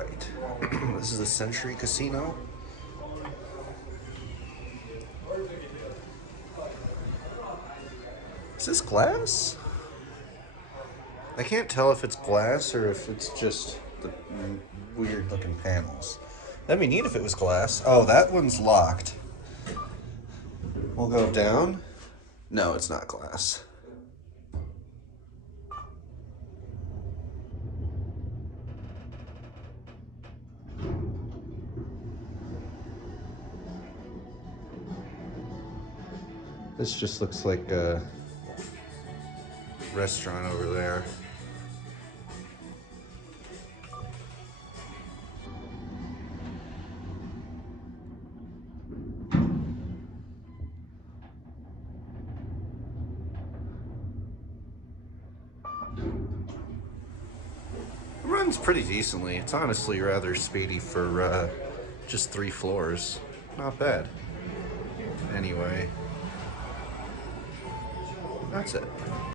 right. This is the Century Casino. Is this glass? I can't tell if it's glass or if it's just the weird looking panels. That'd be neat if it was glass. Oh, that one's locked. We'll go down. No, it's not glass. This just looks like a restaurant over there. It runs pretty decently. It's honestly rather speedy for just 3 floors. Not bad. Anyway, that's it.